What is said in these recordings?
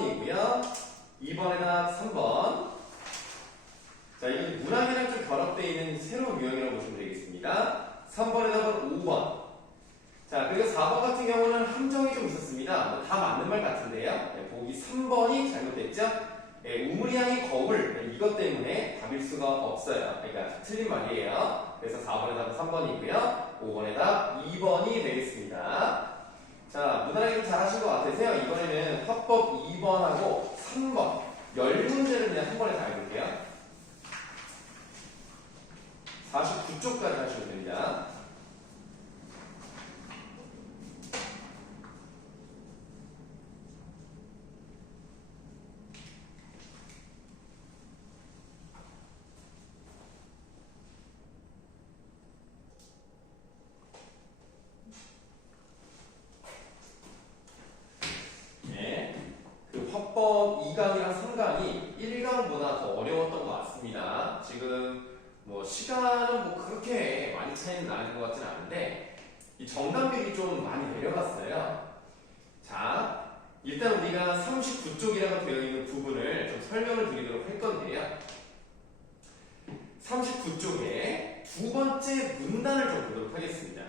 3번이고요. 2번에다 3번. 자, 이건 문항이랑 좀 결합되어 있는 새로운 유형이라고 보시면 되겠습니다. 3번의 답은 5번. 자, 그리고 4번 같은 경우는 함정이 좀 있었습니다. 다 맞는 말 같은데요. 네, 보기 3번이 잘못됐죠? 네, 우물이양이 거울. 네, 이것 때문에 답일 수가 없어요. 그러니까 틀린 말이에요. 그래서 4번의 답은 3번이고요. 5번의 답 2번이 되겠습니다. 자, 무난하게 좀 잘하신 것 같으세요? 이번에는 화법 2번하고 3번 10문제를 그냥 한 번에 다 해볼게요. 49쪽까지 하시면 됩니다. 화법 2강이랑 3강이 1강보다 더 어려웠던 것 같습니다. 지금 뭐 시간은 뭐 그렇게 많이 차이는 나는 것 같지는 않은데 이 정답률이 좀 많이 내려갔어요. 자, 일단 우리가 39쪽이라고 되어 있는 부분을 좀 설명을 드리도록 할 건데요. 39쪽에 두 번째 문단을 좀 보도록 하겠습니다.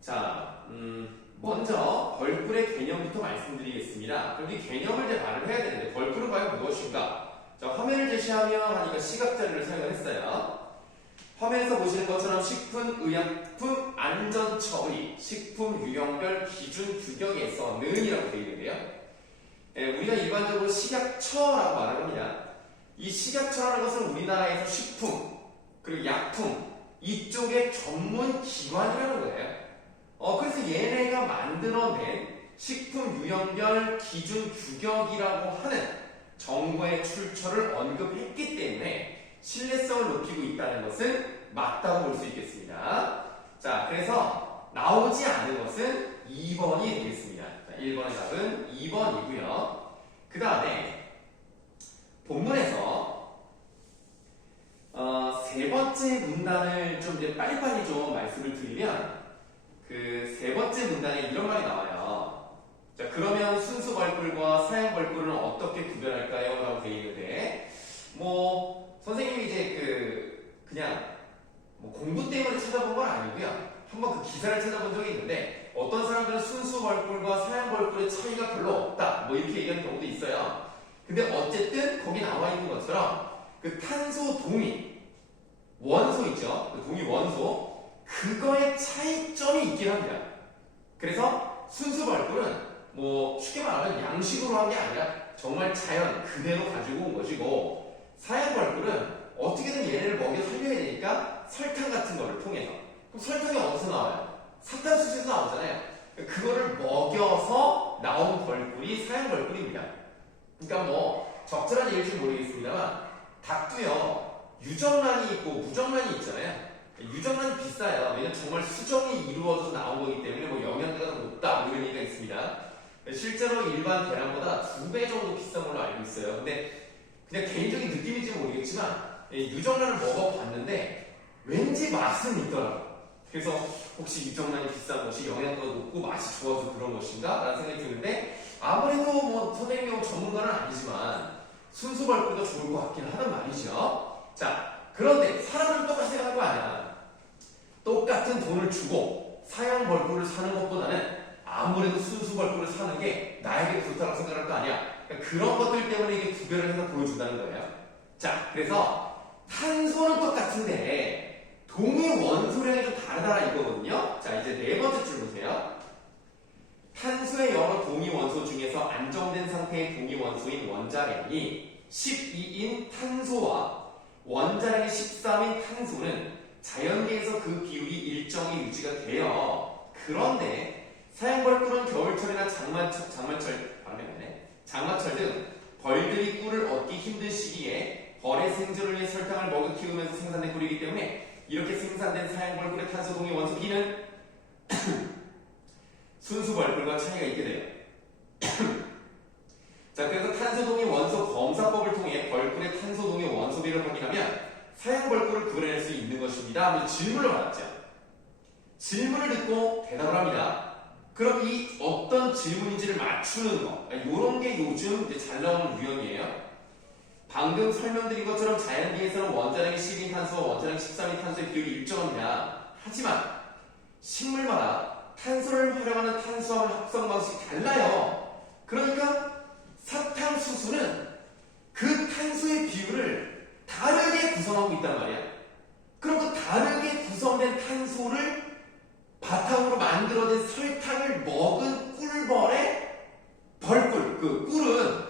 자, 먼저 벌꿀의 개념부터 말씀드리겠습니다. 그럼 이 개념을 이제 말을 해야 되는데 벌꿀은 과연 무엇인가? 자, 화면을 제시하며 하니까 시각 자료를 사용을 했어요. 화면에서 보시는 것처럼 식품, 의약품, 안전처의, 식품 유형별 기준 규격에서는 이라고 되어 있는데요. 우리가 일반적으로 식약처라고 말을 합니다. 이 식약처라는 것은 우리나라에서 식품, 그리고 약품 이쪽의 전문 기관이라는 거예요. 그래서 얘네가 만들어낸 식품 유형별 기준 규격이라고 하는 정보의 출처를 언급했기 때문에 신뢰성을 높이고 있다는 것은 맞다고 볼 수 있겠습니다. 자, 그래서 나오지 않은 것은 2번이 되겠습니다. 자, 1번의 답은 2번이고요. 그 다음에 본문에서 세 번째 문단을 좀 이제 빨리빨리 좀 말씀을 드리면 그 세 번째 문단에 이런 말이 나와요. 자, 그러면 순수 벌꿀과 사양 벌꿀은 어떻게 구별할까요? 라고 되어 있는데, 뭐, 선생님이 이제 그냥 뭐 공부 때문에 찾아본 건 아니고요. 한번 그 기사를 찾아본 적이 있는데, 어떤 사람들은 순수 벌꿀과 사양 벌꿀의 차이가 별로 없다. 뭐 이렇게 얘기하는 경우도 있어요. 근데 어쨌든 거기 나와 있는 것처럼 그 탄소 동위, 원소 있죠? 그 동위 원소, 그거의 차이점이 있긴 합니다. 그래서 순수 벌꿀은 뭐 쉽게 말하면 양식으로 한 게 아니라 정말 자연 그대로 가지고 온 것이고, 사양 벌꿀은 어떻게든 얘네를 먹여 살려야 되니까 설탕 같은 거를 통해서. 그럼 설탕이 어디서 나와요? 사탕수수에서 나오잖아요. 그거를 먹여서 나온 벌꿀이 사양 벌꿀입니다. 그러니까 뭐 적절한 얘기일지 모르겠습니다만 닭도요 유정란이 있고 무정란이 있잖아요. 유정란이 비싸요. 왜냐면 정말 수정이 이루어져서 나온 거기 때문에 뭐 영양가가 높다 뭐 이런 얘기가 있습니다. 실제로 일반 계란보다 2배 정도 비싼 걸로 알고 있어요. 근데 그냥 개인적인 느낌인지 모르겠지만 유정란을 먹어봤는데 왠지 맛은 있더라고요. 그래서 혹시 유정란이 비싼 것이 영양가가 높고 맛이 좋아서 그런 것인가? 라는 생각이 드는데, 아무래도 뭐 선생님이 전문가는 아니지만 순수 벌꿀도 좋을 것 같긴 하단 말이죠. 자, 그런데 사람은 똑같이 생각할 거 아니야. 똑같은 돈을 주고 사양 벌꿀을 사는 것보다는 아무래도 순수 벌꿀을 사는 게 나에게 좋다고 생각할 거 아니야. 그러니까 그런 것들 때문에 이게 구별을 해서 보여준다는 거예요. 자, 그래서 탄소는 똑같은데 동위 원소량이 좀 다르다 이거거든요. 자, 이제 네 번째 줄 보세요. 탄소의 여러 동위 원소 중에서 안정된 상태의 동위 원소인 원자량이 12인 탄소와 원자량이 13인 탄소는 자연계에서 그 비율이 일정히 유지가 돼요. 그런데 사양벌꿀은 겨울철이나 장마철 등 벌들이 꿀을 얻기 힘든 시기에 벌의 생존을 위해 설탕을 먹여 키우면서 생산된 꿀이기 때문에 이렇게 생산된 사양벌꿀의 탄소 동위 원소 B는 순수 벌꿀과 차이가 있게 돼요. 자, 그래서 탄소 동위 원소 검사법을 통해 벌꿀의 탄소 동위 원소 비를 확인하면 사양 벌꿀을 구별할 수 있는 것입니다. 하면서 질문을 받았죠. 질문을 듣고 대답을 합니다. 그럼 이 어떤 질문인지를 맞추는 거, 이런 게 요즘 이제 잘 나오는 유형이에요. 방금 설명드린 것처럼 자연계에서는 원자량이 12인 탄소와 원자량 13인 탄소의 비율이 일정합니다. 하지만 식물마다 탄소를 활용하는 탄수화물 합성 방식이 달라요. 그러니까 사탕수수는 그 탄소의 비율을 다르게 구성하고 있단 말이야. 그럼 그 다르게 구성된 탄소를 바탕으로 만들어진 설탕을 먹은 꿀벌의 벌꿀, 그 꿀은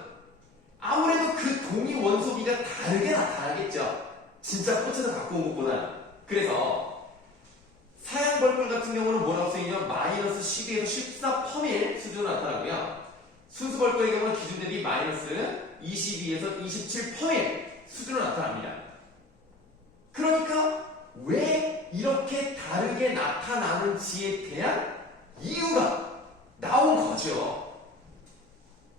아무래도 그 동위 원소비가 다르게 나타나겠죠. 진짜 꽃에서 갖고 온 것보다는. 그래서 사양 벌꿀 같은 경우는 뭐라고 쓰이냐면 마이너스 12에서 14 퍼밀 수준으로 나타나고요. 순수 벌꿀의 경우는 기준 대비 마이너스 22에서 27 퍼밀 수준으로 나타납니다. 그러니까 왜 이렇게 다르게 나타나는지에 대한 이유가 나온 거죠.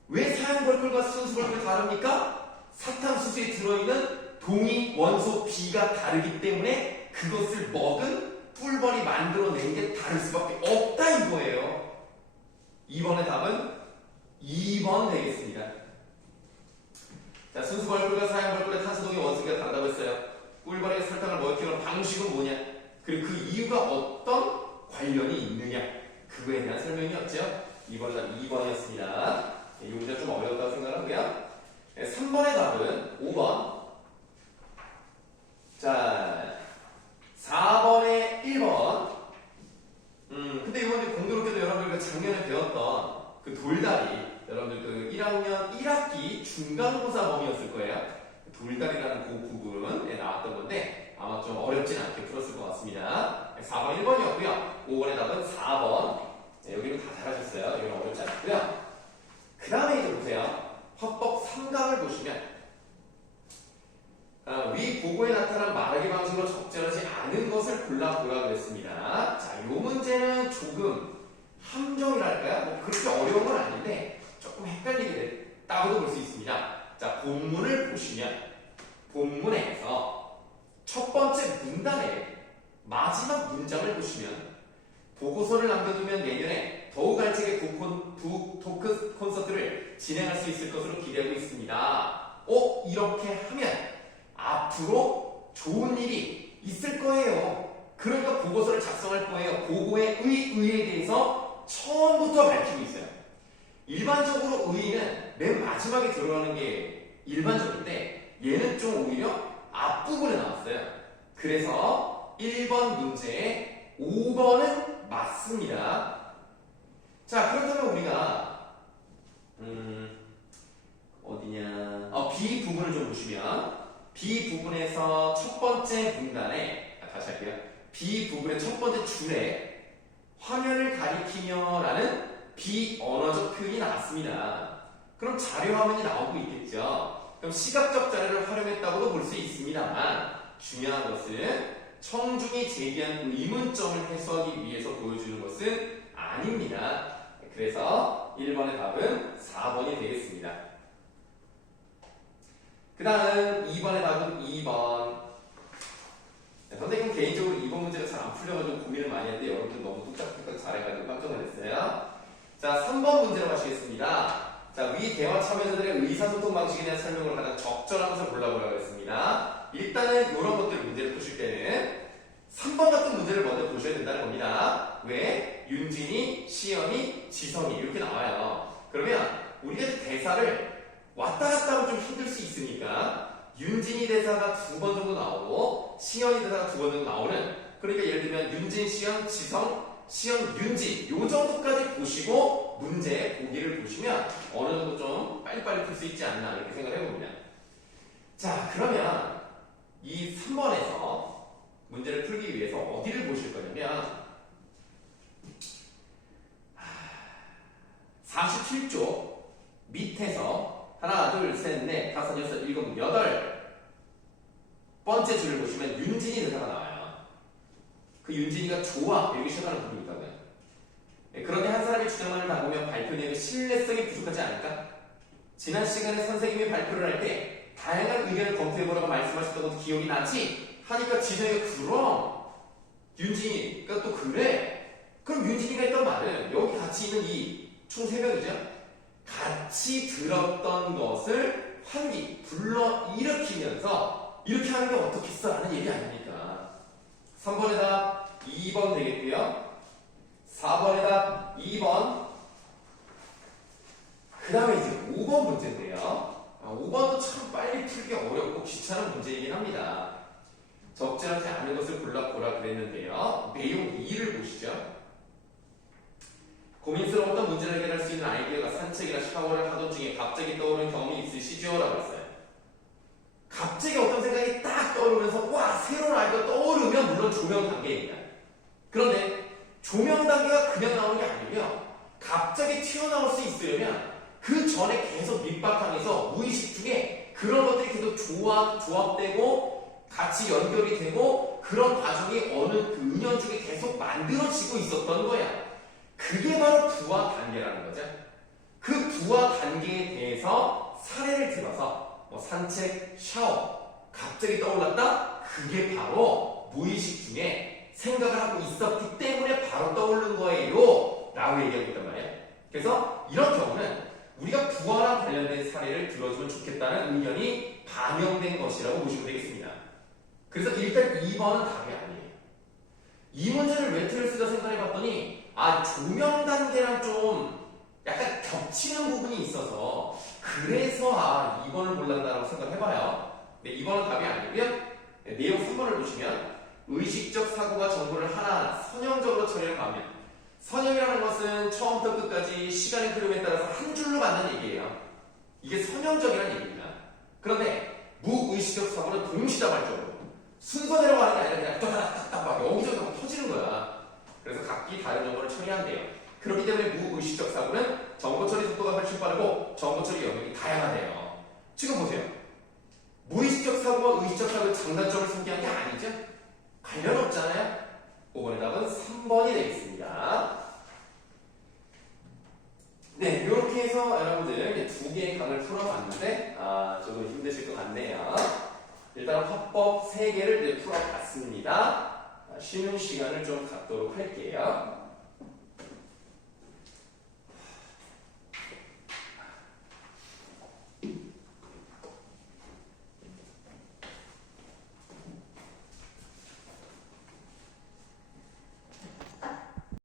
왜 사양벌꿀과 순수벌꿀이 다릅니까? 사탕수수에 들어있는 동위 원소 B가 다르기 때문에 그것을 먹은 꿀벌이 만들어낸 게 다를 수밖에 없다 이거예요. 2번의 답은 2번 되겠습니다. 자, 순수벌꿀과 사양벌꿀의 탄소동위 원소비가 다르다고 했어요. 꿀벌의 설탕을 먹였기 위한 방식은 뭐냐? 그리고 그 이유가 어떤 관련이 있느냐? 그거에 대한 설명이었죠. 2번이었습니다. 이 문제가 좀 어려웠다고 생각하고요. 3번의 답은 5번. 자, 4번의 1번. 근데 이건 이제 공교롭게도 여러분들 작년에 배웠던 그 돌다리, 여러분들 그 1학년 1학기 중간고사 범위였을 거예요. 돌다리라는 그 부분에 나왔던 건데 아마 좀 어렵진 않게 풀었을 것 같습니다. 4번 1번이었고요. 5번의 답은 4번. 여기는 다 잘하셨어요. 여기는 어렵지 않고요. 그 다음에 이제 보세요. 화법 3강을 보시면 위 보고에 나타난 말하기 방식으로 적절하지 않은 것을 골라보라 그랬습니다. 자, 이 문제는 조금 함정이랄까요? 뭐 그렇게 어려운 건 아닌데 조금 헷갈리게 됐다고도 볼 수 있습니다. 자, 본문을 보시면 본문에서 첫 번째 문단의 마지막 문장을 보시면 보고서를 남겨두면 내년에 더욱 알차게 북토크 콘서트를 진행할 수 있을 것으로 기대하고 있습니다. 이렇게 하면 앞으로 좋은 일이 있을 거예요. 그러니까 보고서를 작성할 거예요. 보고의 의의에 대해서 처음부터 밝히고 있어요. 일반적으로 의의는 맨 마지막에 들어가는 게 일반적인데 얘는 좀 오히려 앞부분에 나왔어요. 그래서 1번 문제에 5번은 맞습니다. 자, 그렇다면 우리가 어디냐? B 부분을 좀 보시면 B 부분에서 첫 번째 문단에 다시 할게요. B 부분의 첫 번째 줄에 화면을 가리키며라는 비언어적 표현이 나왔습니다. 그럼 자료 화면이 나오고 있겠죠. 그럼 시각적 자료를 활용했다고도 볼 수 있습니다만 중요한 것은 청중이 제기한 의문점을 해소하기 위해서 보여주는 것은 아닙니다. 그래서 1번의 답은 4번이 되겠습니다. 그 다음 2번의 답은 2번. 선생님은 개인적으로 2번 문제가 잘 안 풀려가지고 고민을 많이 했는데 여러분들 너무 뚝딱뚝딱 잘해가지고 깜짝 놀랐어요. 자, 3번 문제로 가시겠습니다. 자, 위 대화 참여자들의 의사소통 방식에 대한 설명으로 가장 적절한 것을 골라보라고 했습니다. 일단은 이런 것들 문제를 푸실 때는 3번 같은 문제를 먼저 보셔야 된다는 겁니다. 왜? 윤진이, 시연이, 지성이 이렇게 나와요. 그러면 우리가 대사를 왔다 갔다 하면 좀 힘들 수 있으니까 윤진이 대사가 2번 정도 나오고 시연이 대사가 2번 정도 나오는, 그러니까 예를 들면 윤진, 시연, 지성, 시연, 윤진 요 정도까지 보시고 문제 보기를 보시면 어느 정도 좀 빨리빨리 풀 수 있지 않나 이렇게 생각을 해봅니다. 자, 그러면 이 3번에서 문제를 풀기 위해서 어디를 보실 거냐면 47쪽 밑에서 하나, 둘, 셋, 넷, 다섯, 여섯, 일곱, 여덟 번째 줄을 보시면 윤진이 대사가 나와요. 그 윤진이가 좋아 이렇게 시작하는 부분이 있다고요. 그런데 한 사람이 주장만을 다 보면 발표 내용의 신뢰성이 부족하지 않을까? 지난 시간에 선생님이 발표를 할 때 다양한 의견을 검토해보라고 말씀하셨던 것도 기억이 나지? 하니까 지성이가 그럼 윤진이가 또 그래? 그럼 윤진이가 했던 말은 여기 같이 있는 이 총 3명이죠. 같이 들었던 것을 환기, 불러 일으키면서 이렇게 하는 게 어떻겠어? 라는 얘기 아닙니까? 3번의 답 2번 되겠고요. 4번의 답 2번. 그 다음에 이제 5번 문제인데요. 5번도 참 빨리 풀기 어렵고 귀찮은 문제이긴 합니다. 적절하지 않은 것을 골라보라 그랬는데요. 내용 2를 보시죠. 고민스러웠던 문제를 해결할 수 있는 아이디어가 산책이나 샤워를 하던 중에 갑자기 떠오른 경험이 있으시죠? 라고 했어요. 갑자기 어떤 생각이 딱 떠오르면서 와 새로운 아이디어가 떠오르면 물론 조명 단계입니다. 그런데 조명 단계가 그냥 나오는 게 아니고요. 갑자기 튀어나올 수 있으려면 그 전에 계속 밑바탕에서 무의식 중에 그런 것들이 계속 조합되고 같이 연결이 되고 그런 과정이 어느 그 은연중에 계속 만들어지고 있었던 거야. 그게 바로 부화 단계라는 거죠. 그 부화 단계에 대해서 사례를 들어서 뭐 산책, 샤워 갑자기 떠올랐다? 그게 바로 무의식 중에 생각을 하고 있었기 때문에 바로 떠오른 거예요 라고 얘기하고 있단 말이에요. 그래서 이런 경우는 우리가 부화랑 관련된 사례를 들어주면 좋겠다는 의견이 반영된 것이라고 보시면 되겠습니다. 그래서 일단 2번은 답이 아니에요. 이 문제를 왜 틀렸을까 생각해 봤더니 조명 단계랑 좀 약간 겹치는 부분이 있어서 그래서 2번을 골랐다고 생각해봐요. 네, 2번은 답이 아니고요. 네, 내용 3번을 보시면 의식적 사고가 정보를 하나하나 선형적으로 처리를 하면 선형이라는 것은 처음부터 끝까지 시간의 흐름에 따라서 한 줄로 만든 얘기예요. 이게 선형적이라는 얘기입니다. 그런데 무의식적 사고는 동시다발적으로 순서대로 가는 게 아니라 그냥 딱딱딱 막 여기저기 막 터지는 거야. 그래서 각기 다른 정보를 처리한대요. 그렇기 때문에 무의식적 사고는 정보 처리 속도가 훨씬 빠르고 정보 처리 영역이 다양하대요. 지금 보세요. 무의식적 사고와 의식적 사고의 장단점을 소개한 게 아니죠? 관련 없잖아요. 5번의 답은 3번이 되겠습니다. 네, 이렇게 해서 여러분들 2개의 강을 풀어봤는데 조금 힘드실 것 같네요. 일단 화법 3개를 풀어봤습니다. 쉬는 시간을 좀 갖도록 할게요.